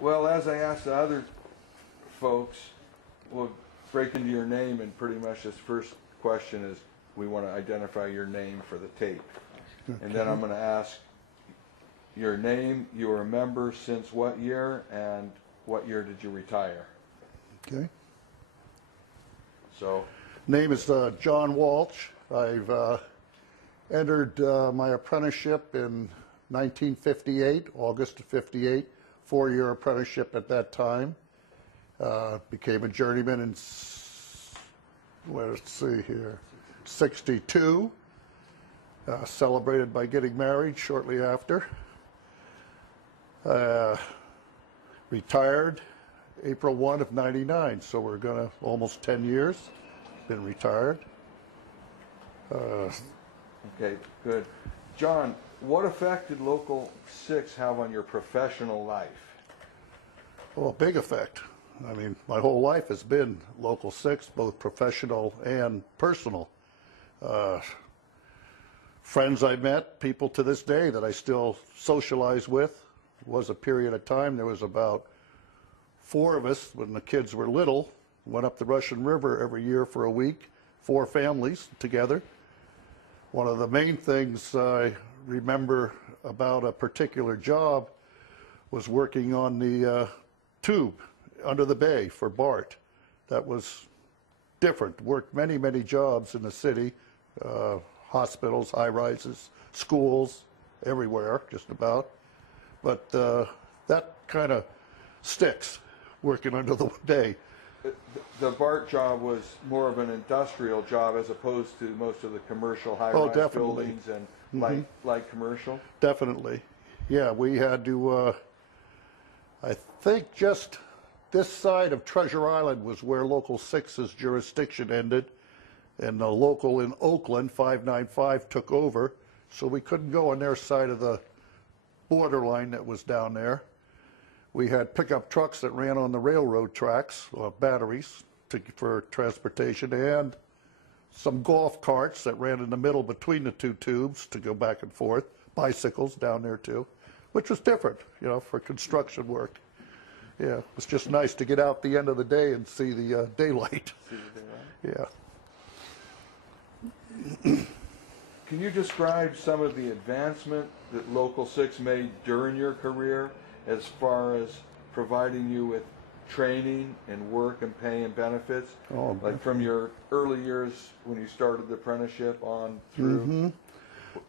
Well, as I asked the other folks, we'll break into your name, and pretty much this first question is we want to identify your name for the tape. Okay. And then I'm going to ask your name, you were a member since what year, and what year did you retire? Okay. So, Name is John Walsh. I've entered my apprenticeship in 1958, August of 58, four-year apprenticeship at that time. Became a journeyman in, let's see here, 62. Celebrated by getting married shortly after. Retired April 1 of 99, so we're gonna almost 10 years been retired. okay, good. John, what effect did Local 6 have on your professional life? Well, a big effect. I mean, my whole life has been Local 6, both professional and personal. Friends I met, people to this day that I still socialize with. Was a period of time, there was about 4 of us when the kids were little, went up the Russian River every year for a week, 4 families together. One of the main things I remember about a particular job was working on the tube under the bay for BART. That was different. Worked many, many jobs in the city, hospitals, high-rises, schools, everywhere, just about. But that kind of sticks, working under the bay. The BART job was more of an industrial job as opposed to most of the commercial high-rise buildings and light commercial? Definitely. Yeah, we had to, I think just this side of Treasure Island was where Local 6's jurisdiction ended, and the local in Oakland, 595, took over, so we couldn't go on their side of the borderline that was down there. We had pickup trucks that ran on the railroad tracks, batteries for transportation, and some golf carts that ran in the middle between the 2 tubes to go back and forth, bicycles down there too, which was different, you know, for construction work. Yeah, it was just nice to get out the end of the day and see the daylight. See the daylight? Yeah. Can you describe some of the advancement that Local 6 made during your career as far as providing you with training and work and pay and benefits? Oh, like from your early years when you started the apprenticeship on through?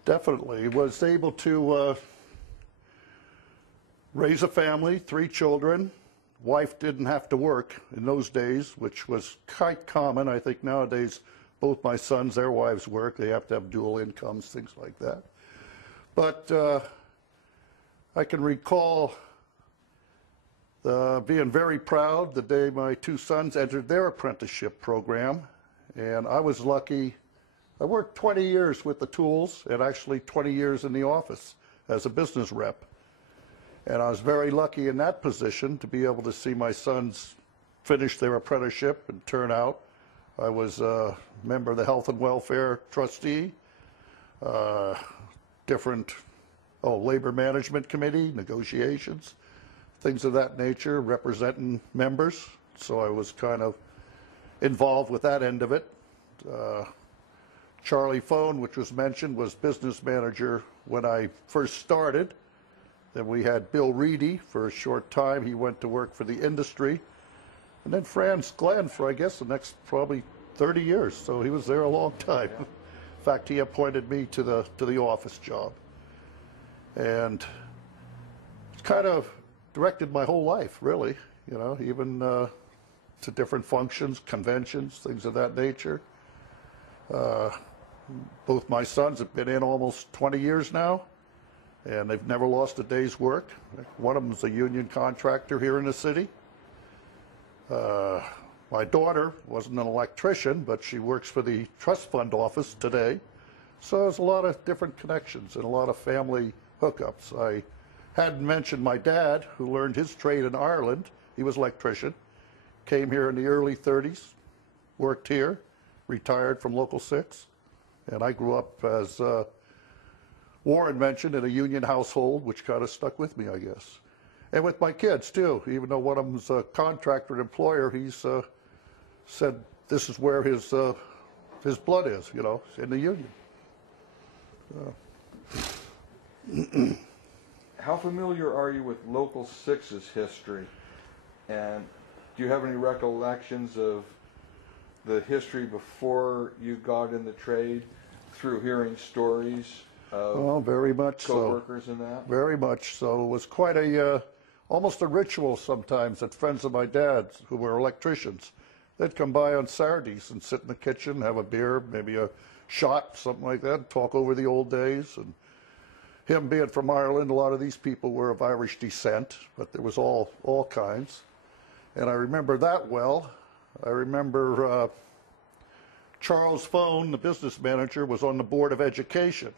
Definitely. Was able to raise a family, 3 children. Wife didn't have to work in those days, which was quite common. I think nowadays both my sons, their wives work. They have to have dual incomes, things like that. But I can recall being very proud the day my 2 sons entered their apprenticeship program. And I was lucky. I worked 20 years with the tools and actually 20 years in the office as a business rep. And I was very lucky in that position to be able to see my sons finish their apprenticeship and turn out. I was a member of the Health and Welfare Trustee, Labor Management Committee, negotiations, things of that nature, representing members. So I was kind of involved with that end of it. Charlie Phone, which was mentioned, was business manager when I first started. Then we had Bill Reedy for a short time. He went to work for the industry. And then Franz Glenn for, I guess, the next probably 30 years. So he was there a long time. In fact, he appointed me to the office job. And it's kind of directed my whole life, really, you know, even to different functions, conventions, things of that nature. Both my sons have been in almost 20 years now, and they've never lost a day's work. One of them is a union contractor here in the city. My daughter wasn't an electrician, but she works for the trust fund office today. So there's a lot of different connections and a lot of family hookups. I hadn't mentioned my dad, who learned his trade in Ireland. He was an electrician, came here in the early 30s, worked here, retired from Local 6. And I grew up, as Warren mentioned, in a union household, which kind of stuck with me, I guess. And with my kids too, even though one of them's a contractor and employer, he's said this is where his blood is, you know, in the union. How familiar are you with Local 6's history? And do you have any recollections of the history before you got in the trade through hearing stories of very much co-workers and that? Very much so. It was quite a, almost a ritual sometimes that friends of my dad's who were electricians, they'd come by on Saturdays and sit in the kitchen, have a beer, maybe a shot, something like that, talk over the old days. And him being from Ireland, a lot of these people were of Irish descent, but there was all kinds. And I remember that well. I remember Charles Phone, the business manager, was on the Board of Education.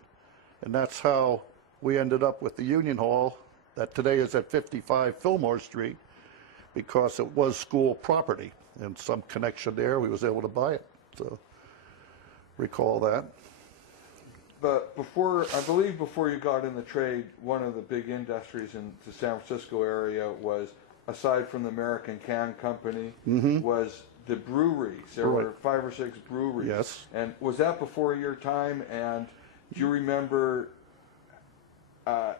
And that's how we ended up with the Union Hall that today is at 55 Fillmore Street, because it was school property. And some connection there, we was able to buy it. So recall that. But before, I believe before you got in the trade, one of the big industries in the San Francisco area was, aside from the American Can Company, was the breweries. There were 5 or 6 breweries. Yes. And was that before your time? And do you remember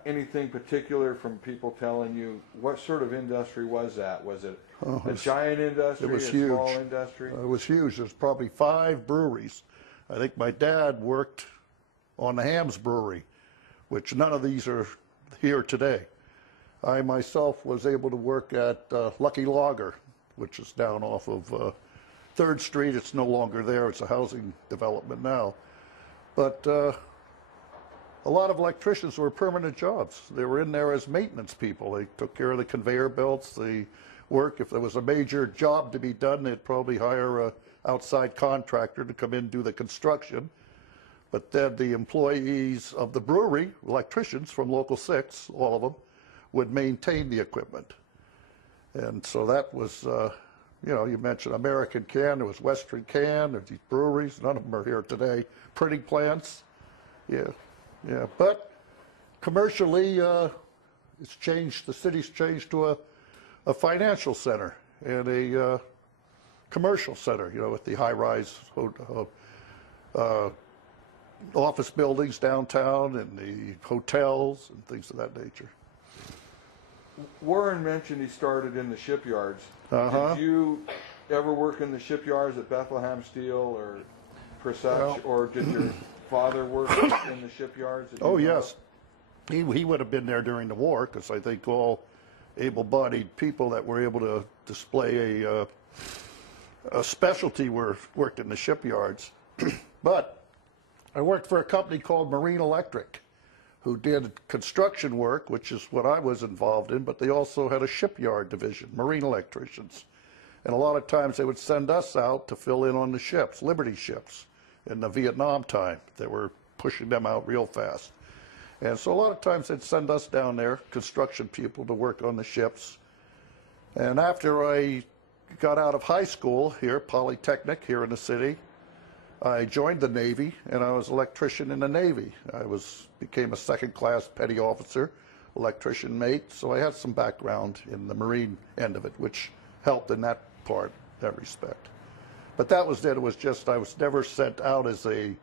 anything particular from people telling you what sort of industry was that? Was it a giant industry, it was a huge. small industry? It was huge. There's probably 5 breweries. I think my dad worked on the Hams Brewery, which none of these are here today. I myself was able to work at Lucky Lager, which is down off of 3rd Street. It's no longer there. It's a housing development now. But a lot of electricians were permanent jobs. They were in there as maintenance people. They took care of the conveyor belts, the work. If there was a major job to be done, they'd probably hire an outside contractor to come in and do the construction. But then the employees of the brewery, electricians from Local 6, all of them, would maintain the equipment. And so that was, you know, you mentioned American Can, there was Western Can, there's these breweries, none of them are here today. Printing plants, yeah. But commercially, it's changed, the city's changed to a financial center and a commercial center, you know, with the high-rise office buildings downtown and the hotels and things of that nature. Warren mentioned he started in the shipyards. Did you ever work in the shipyards at Bethlehem Steel or Presage, or did your father work in the shipyards? Oh, yes. He would have been there during the war, because I think all able-bodied people that were able to display a specialty worked in the shipyards. But I worked for a company called Marine Electric, who did construction work, which is what I was involved in, but they also had a shipyard division, marine electricians. And a lot of times they would send us out to fill in on the ships, Liberty ships, in the Vietnam time. They were pushing them out real fast. And so a lot of times they'd send us down there, construction people, to work on the ships. And after I got out of high school here, Polytechnic here in the city, I joined the Navy, and I was an electrician in the Navy. I became a second-class petty officer, electrician mate, so I had some background in the Marine end of it, which helped in that part, that respect. But that was it. It was just, I was never sent out as a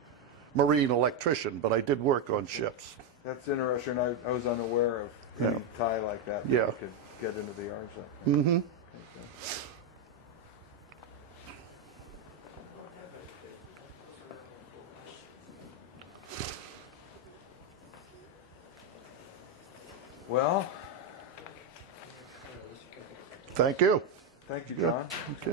Marine electrician, but I did work on ships. That's interesting. I was unaware of any tie like that. Yeah. You could get into the yards like that. Mm-hmm. Okay. Well, Thank you. thank you, John. Okay.